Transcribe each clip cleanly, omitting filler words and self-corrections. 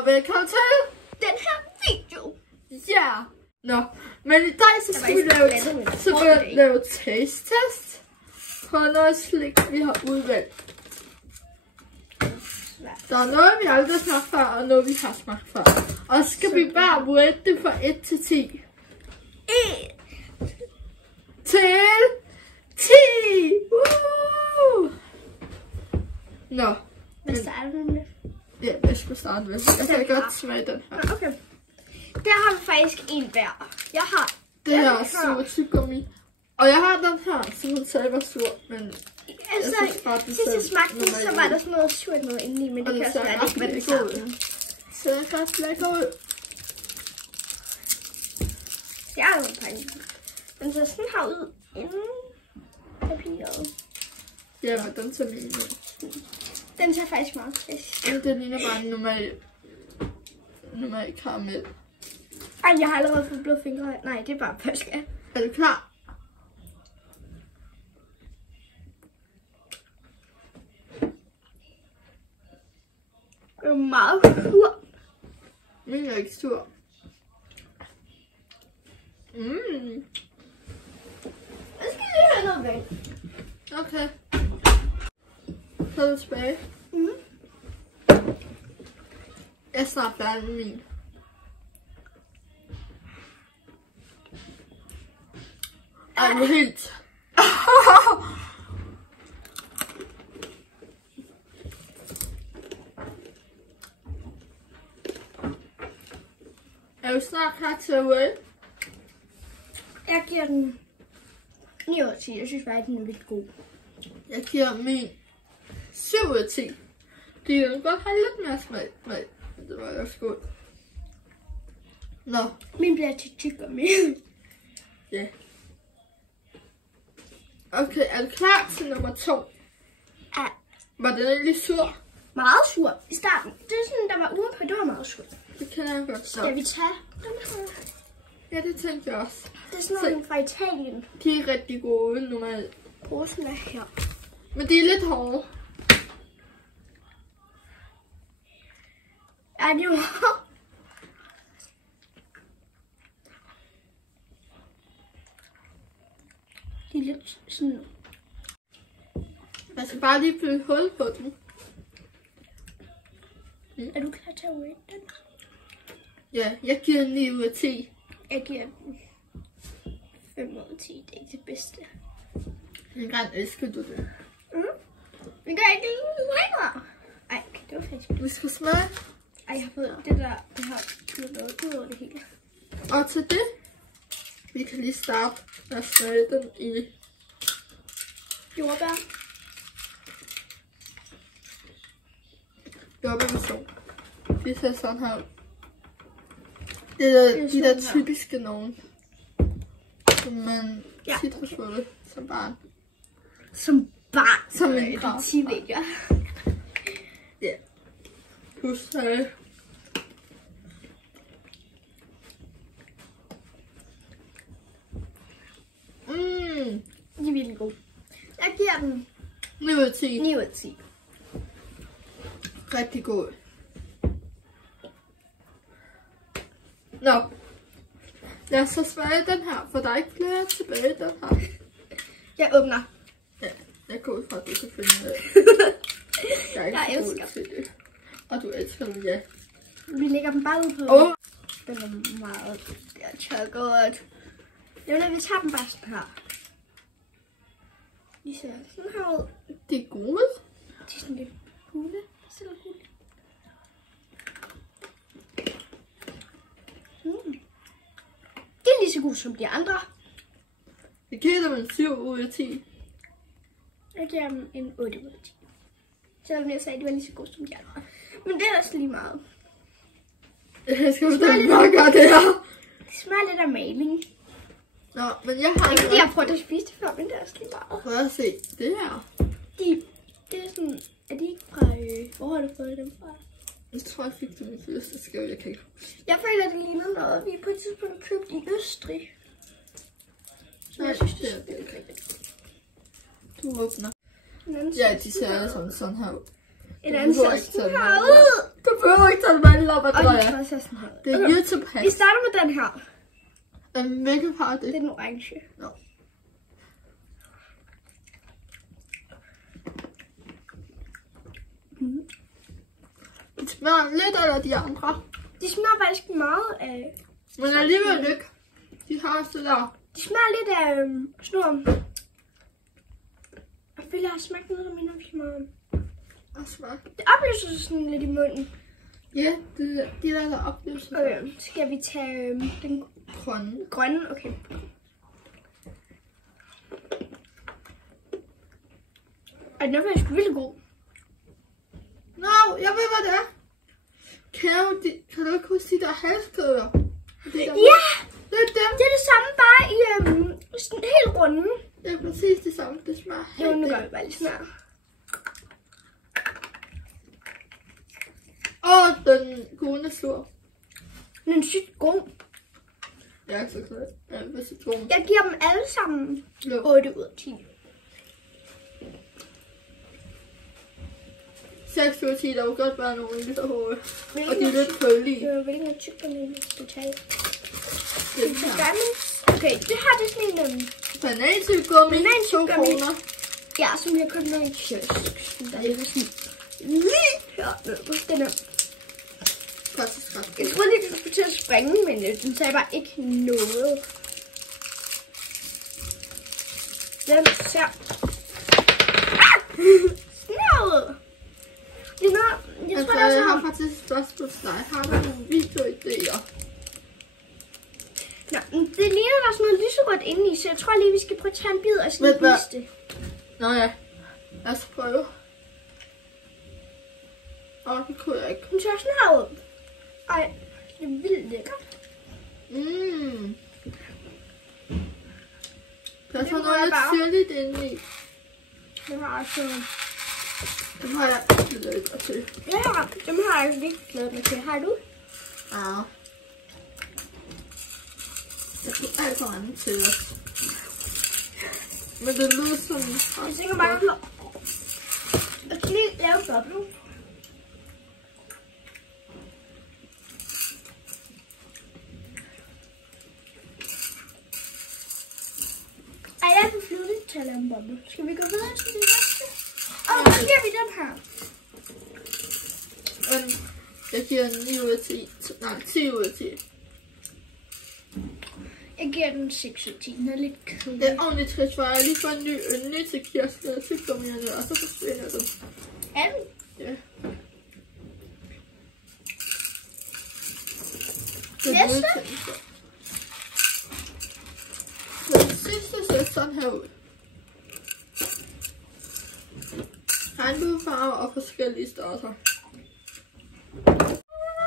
og velkommen til den her video. Ja. Nå, men i dag så skal vi lave taste test på noget slik, vi har udvalgt. Der er noget, vi aldrig har smagt før, og noget, vi har smagt før. Og så skal vi bare rate det fra 1 til 10. 1 til 10! Nå. Hvad starter du med? Ja, jeg skal starte med. Jeg kan godt smage den her. Okay. Der har vi faktisk en hver. Jeg har det her sur tyggegummi. Og jeg har den her, som hun sagde var sur, men altså, jeg synes bare, sidst jeg smagte den, så var der sådan noget surt noget indeni, men det kan også være, det ikke var den samme. Så jeg kan også lægge ud. Jeg har nogle par. Den ser sådan her ud inden papiret. Ja, men den ser min ud. Den ser faktisk meget frisk. Ja, den ligner bare en normal karamel. Ej, jeg har allerede fået bløde fingre. Nej, det er bare påske. Er du klar? Det er meget sur. Min er ikke sur. Jeg skal lige have noget vand. Okay. Så er du tilbage. Jeg er snart færdig med min. Ej, hvor helt. Er du snart klar til at rate? Jeg giver den 9 ud af 10. Jeg synes faktisk, den er vildt god. Jeg giver min 7 ud af 10. De vil godt have lidt mere smag. Nej, det var også godt. Nå. Min bliver til tyggegummi. Ja. Okay, er du klar til nummer 2? Ja. Var den egentlig sur? Meget sur i starten. Det er sådan, der var udenpå, det var meget sur. Det kan jeg godt. Skal vi tage den her? Ja, det tænkte jeg også. Det er sådan nogle fra Italien. De er rigtig gode normalt. Posen er her. Men de er lidt hårde. Ja, det er jo de er lidt sådan. Jeg skal bare lige fylde hul på den. Er du klar til at rate den? Ja, jeg giver den 9 ud af 10. Jeg giver den 5 ud af 10. Det er ikke det bedste. En gang elsker du det. Vi gør ikke længere. Ej, det var fedt. Vi skal smage. Ej, jeg har fået det der. Det har noget ud over det hele. Og til det, vi kan lige starte med at smage den i Jordbær. jordbærversion. De ser sådan her ud. Det er de der typiske nogen, som man tit har fået som barn. Som barn? Som en grav. Teenager. Ja. Husk det. De er virkelig gode. Jeg giver den 9 ud af 10. 9 ud af 10. Rigtig god. Nå. Lad os så smage den her, for der er ikke flere tilbage den her. Jeg åbner. Ja, jeg går ud fra, at du kan finde det. Jeg elsker det. Og du elsker den, ja. Vi lægger dem bare ud på. Den er meget. Det er så godt. Det er, vi tager dem bare sådan her. De ser sådan her ud. Det er gode. De er sådan lidt gule. Det er lige så god som de andre. Jeg giver dem en 7 ud af 10. Jeg giver dem en 8 ud af 10. Selvom jeg sagde, at de var lige så gode som de andre. Men det er også lige meget. Jeg skal uddanne mig at gøre det her. Det smager lidt af maling. Nå, men jeg har... Det er fordi, jeg har prøvet at spise det før, men det er også lige meget. Prøv at se det her. Det er sådan... Er de ikke fra... Hvor har du fået dem fra? Jeg tror, jeg fik dem i fødselsdagsgave. Jeg kan ikke. Jeg føler, at det ligner noget, vi på et tidspunkt købte i Østrig. Så jeg synes, det er virkelig. Du åbner. Ja, de ser alle sådan her ud. En anden ser sådan her ud. Du behøver ikke tage mandler, hvad Og der den er. tredje ser sådan her ud. Det er Okay. YouTube-hack. Vi starter med den her. Hvilken par er det? Det er den orange. Nå. Det smager lidt af de andre. De smager faktisk meget af... Men alligevel ikke. De har også det der. De smager lidt af sådan noget... Jeg føler, jeg har smagt noget, der minder om så meget. Og smag. Det opløser sig sådan lidt i munden. Ja, de der oplevelser. Okay, skal vi tage den grønne? Okay. Og den er faktisk virkelig god. Nå, jeg ved, hvad det er. Kan du ikke huske de der halskæder? Ja! Det er dem. Det er det samme, bare i sådan helt runde. Det er præcis det samme. Det smager helt. Jo, nu gør vi bare lige sådan her. Den gule sur. Den er sygt god. Jeg er så glad. Jeg vil citron. Jeg giver dem alle sammen Jo. 8 ud af 10. 6 ud af 10, der vil godt være nogle lidt hårde. Og de er Hvilken lidt kølige. hvilken type banan skal du tage? Den her. Okay, det her det er sådan en... Banantyggegummi. 2 Banantyggegummi. kroner. Ja, som jeg købte med i kiosk. Der ligger sådan lige hernede. Den er... Faktisk ret Jeg god. troede lige, den skulle til at springe, men den sagde bare ikke noget. Den ser... Snævet! Jeg har faktisk et spørgsmål til dig. Har du nogle videoidéer? Nå, det ligner der er sådan noget lyserødt indeni, så jeg tror lige, vi skal prøve at tage en bid og sådan Ved hvad? vise det. Nå ja. Lad os prøve. Det kunne jeg ikke. Den ser sådan her ud. Ej, det er vildt lækkert. Der er Det sådan må noget jeg lidt bare. syrligt indeni. Den har også... Dem har jeg ikke lækker til. Ja, dem har jeg ikke glædet mig til. Har du? Ja. Jeg kunne alt for andet til os. Men det lyder som... Jeg tænker bare på... Jeg skal lige lave en boble. Ej, jeg er for flyvende til at lave en boble. Skal vi gå videre til det næste? Og så giver vi den her. Men jeg giver 9 ud af 10. Nej, 10 ud af 10. Jeg giver den 6 ud af 10. Den er lidt kedelig. Det er ordentligt trist, for jeg har lige fået en ny yndling til Kirsten og tyggegummierne, og så forsvinder den. Er den? Ja. Næste? Den sidste ser sådan her ud. Regnbuefarver og forskellige størrelser.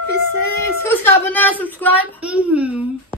Vi ses. Husk at abonnere og subscribe.